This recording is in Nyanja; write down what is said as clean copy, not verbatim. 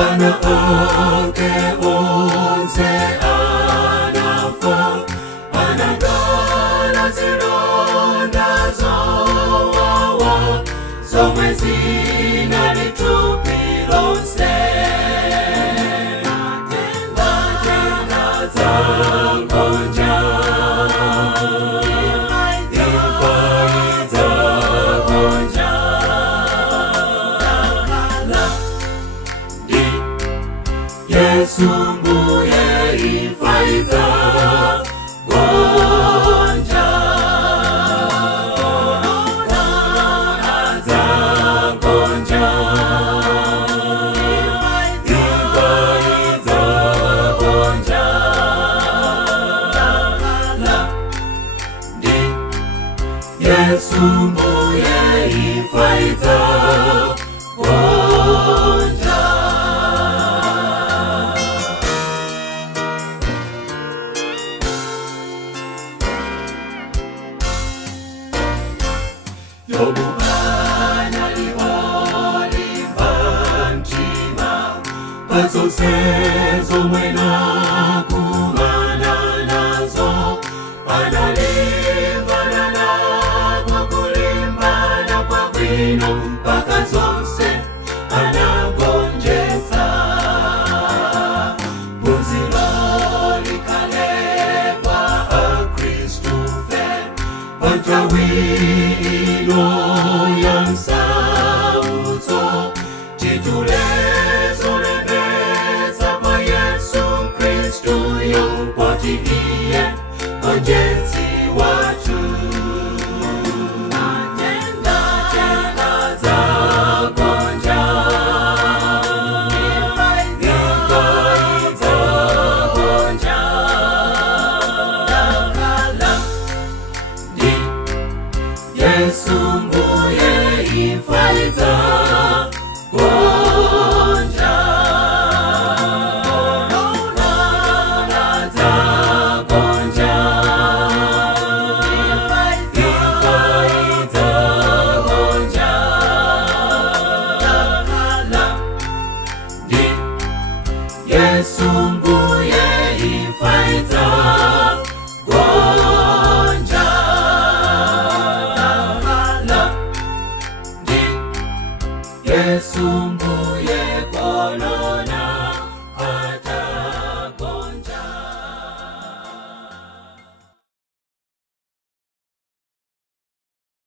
Ana ake onse anafa, anagala zilonda zowawa, zomwe zinalitupi lonse. Matenda zangonja, ifaiza gonja, Yesu mbuye ifaiza gonja, aza gonja, ifaiza gonja, Yesu mbuye ifaiza gonja. Yobu analiolipa mtima, pazose zomwe nakumana nazo, analimbana nako kulimbana kwa bwino, mpaka zonse anagonjesa. Phunziro likalekwa akristufe, pantawilo ya nsauzo, titulezo lebeza kwa Yesu Kristu yo, poti iye onjeza.